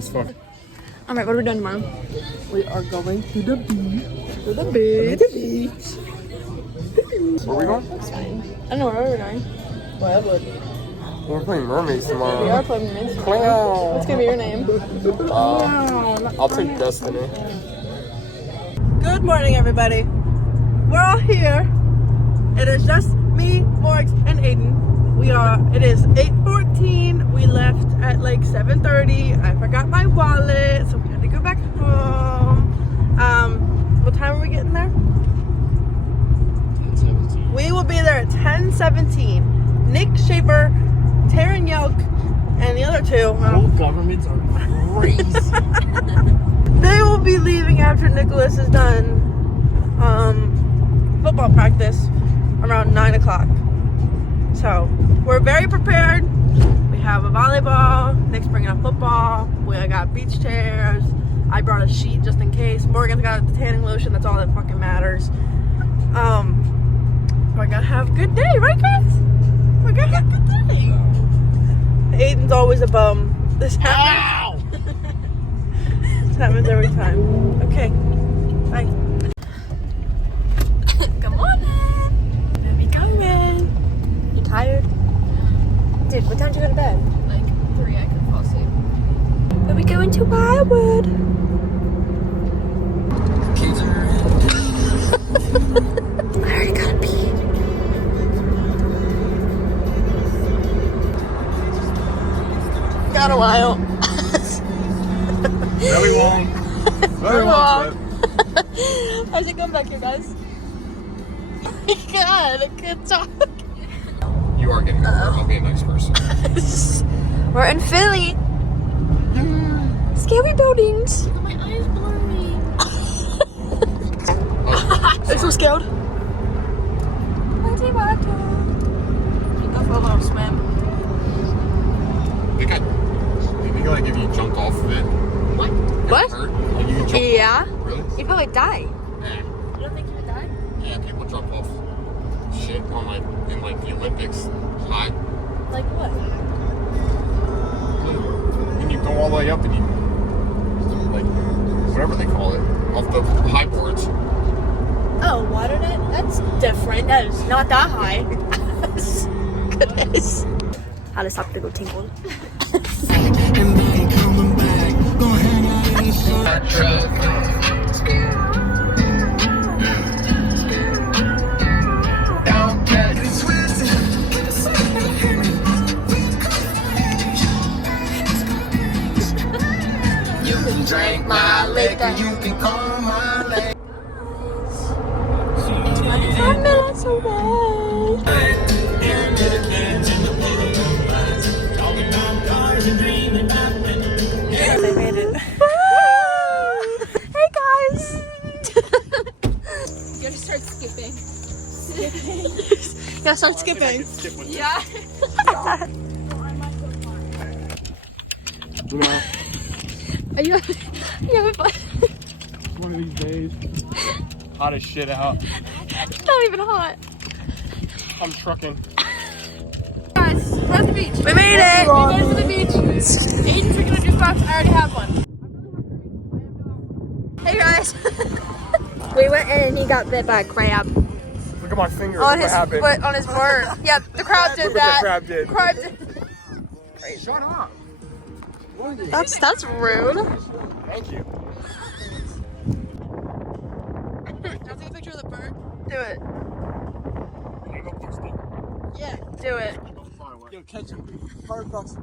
as fuck. All right, what are we doing tomorrow? We are going to the beach. To the beach. Where are we going? That's fine. I don't know where we're going. Wildwood. We're playing mermaids tomorrow. We are playing mermaids. Wow. What's gonna be your name? I'll take Destiny. Good morning, everybody. We're all here. It is just me, Morgs, and Aiden. It is 8:14. We left at like 7:30. I forgot my wallet, so we had to go back home. What time are we getting there? 10:17. We will be there at 10:17. Nick Shaper, Taryn Yelk, and the other two. Governments are crazy. They will be leaving after Nicholas is done football practice around 9 o'clock. So we're very prepared. We have a volleyball. Nick's bringing up football. We got beach chairs. I brought a sheet just in case. Morgan's got the tanning lotion. That's all that fucking matters. We're gonna have a good day, right, guys? We're gonna have a good day. Aiden's always a bum. This happens. This happens every time. Okay. Bye. Good morning. Where we going? You tired? Dude, what time did you go to bed? Like 3, I could fall asleep. Are we going to Wildwood? I already gotta pee. Got a while. Very long. Very long. How's it going back here, guys? Oh my god, good talk. You are getting over. I'll be a nice person. We're in Philly. Scary buildings. Look at my eyes blurry. Are you so scared? Go for a little swim. I think like if you jumped off of it. What? What? Hurt? Like you jump Yeah. off. Really? You'd probably die. Yeah. You don't think you would die? Yeah, people jump off shit on in the Olympics high. Like what? And you go all the way up and you like whatever they call it off the high boards. Oh, water net? That's different. That is not that high. Goodness. How does something go tingle? You can drink my liquor, you can call my name. 5 minutes away. Yes, I made it. Hey guys! You have to start skipping. Yeah, start skipping. Yeah. Are you having fun? One of these days. Hot as shit out. It's not even hot. I'm trucking. Guys, we're at the beach. We made it! We made it to the beach. Aiden's drinking a juice box. I already have one. Hey guys! We went in and he got bit by a crab. Look at my finger. On Look his what happened. foot, on his bird. Yeah, the crab did Look what that. the crab did. Crab did. Shut up. That's rude. Thank you. Can I take a picture of the bird? Do it. I'm gonna go post it. Yeah, do it. Yo, catch him. $5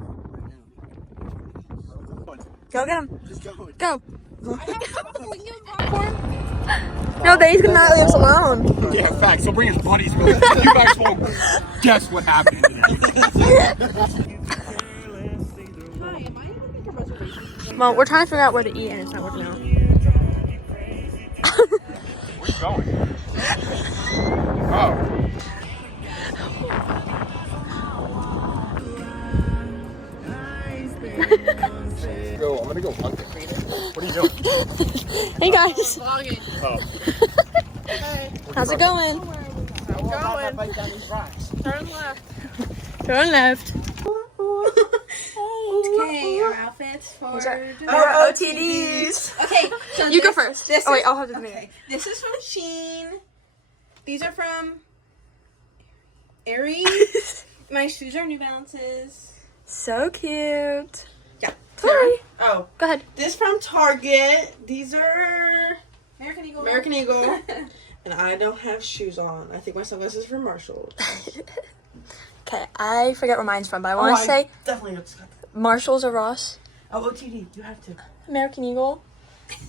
Go get him. Just go. Go. No, Dave's gonna not leave us alone. Yeah, facts. So bring his buddies with him. You guys won't guess what happened today. Well, we're trying to figure out where to eat and it's not working out. Where you going? Oh. Yo, I'm gonna go hunting. What are you doing? Hey guys. Vlogging. Oh. How's it going? Going. Turn left. Turn left. Okay, our outfits. It's for Oh, OTDs. Okay, so You go first. This Oh wait, is- I'll have the Okay, name. this is from Shein. These are from Aerie. My shoes are New Balances. So cute. Yeah. Sorry. Oh, Go ahead. this from Target. These are American Eagle. American Eagle. And I don't have shoes on. I think my sunglasses are from Marshalls. Okay, I forget where mine's from, but I want to say definitely just got that. Marshalls or Ross. Oh, OTD. You have to. American Eagle.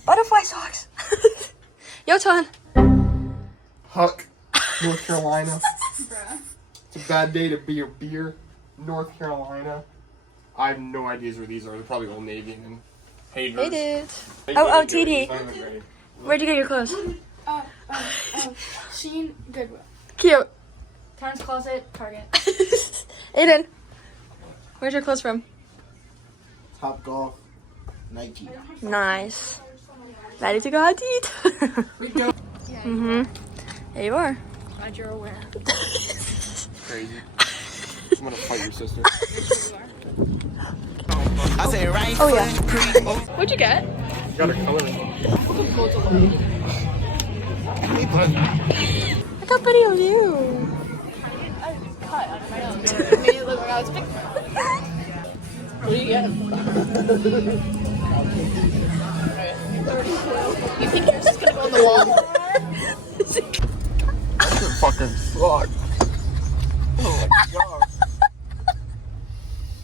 Butterfly socks. Yo, Ton. Huck, North Carolina. It's a bad day to be a beer. North Carolina. I have no ideas where these are. They're probably Old Navy and Haters. Hey, dude. They Oh, did it. TD. It's not even great. Where'd you get your clothes? Shein, Goodwill. Cute. Tarn's Closet, Target. Aiden. Where's your clothes from? Top Golf, Nike. Nice. Ready to go out to eat? Mm-hmm. There you are. Glad you're aware. Crazy. I'm gonna fight your sister. Oh, yeah. What'd you get? You got her color. I got video of you. What do you get? You think yours is gonna go on the wall? You fucking suck. Oh my god.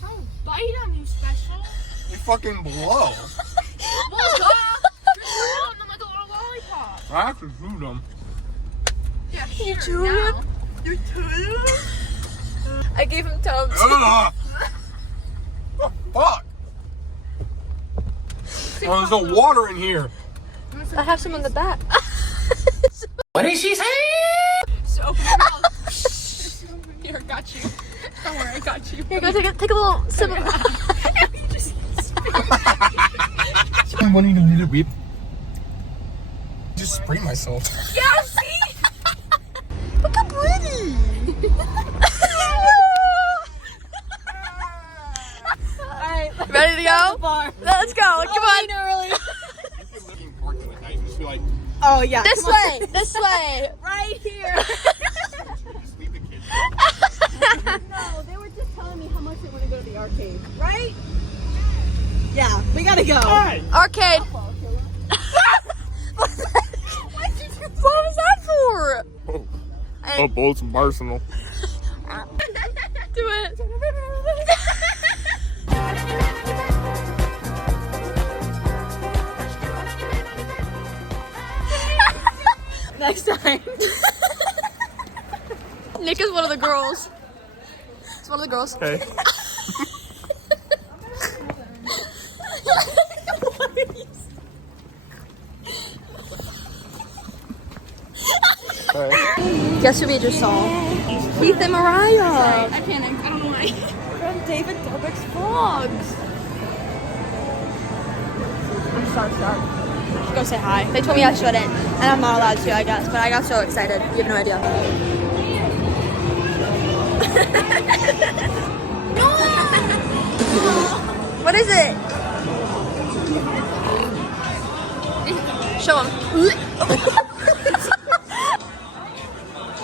Don't bite on you, special. You fucking blow. Well, duh. You're on them like a little lollipop. I actually chewed them. Yeah, You sure, chewed now. You're two. I gave him Tubs. Ugh. The fuck? Oh, there's no water in here. I have some on the back. What did she say? So open your mouth. Here, got you. Don't worry, I got you. Here, go take a little sip of I'm wanting to need a whip. Just spray myself. Yeah, see? Look how pretty. Alright. Ready to go? Bar. Let's go. Come on. Early. Looking parked in the night and just be like, Oh, yeah. This way. This way. Right here. just leave the kids. No, they were just telling me how much they want to go to the arcade. Right? Yeah, we gotta go. Arcade. What was that for? Oh, bullets from Arsenal. Do it. Next time. Nick is one of the girls. It's one of the girls. Okay. Guess who we just saw? Keith and Mariah. I panicked. I don't know why. From David Dobrik's vlogs. I'm starstruck. Go say hi. They told me I shouldn't, and I'm not allowed to, I guess. But I got so excited. You have no idea. What is it? Show him.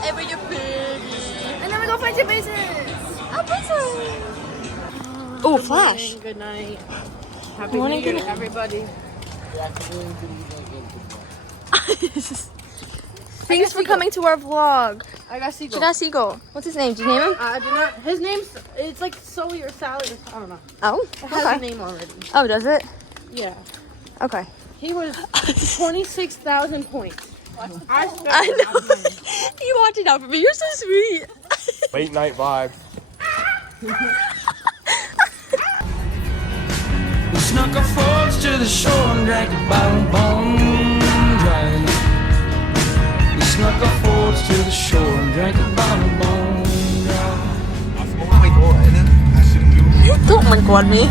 Ever you're pretty. And then we go find your business. Oh, Flash. Good night. Happy Morning, New Year, good night. everybody. Thanks for coming to our vlog. I got Seagull. Jada Seagull. What's his name? Do you name him? I did not. His name's. It's like Sully or Sally. I don't know. Oh, It has a okay. name already. Oh, does it? Yeah. Okay. He was 26,000 points. I spent I a lot of money. know. You watch it out for me. You're so sweet. Late night vibe. We snuck our forks to the shore and drank a bottle bone dry. We snuck our forks to the shore and drank a bottle bone dry. Oh my god, I shouldn't do Don't link on me.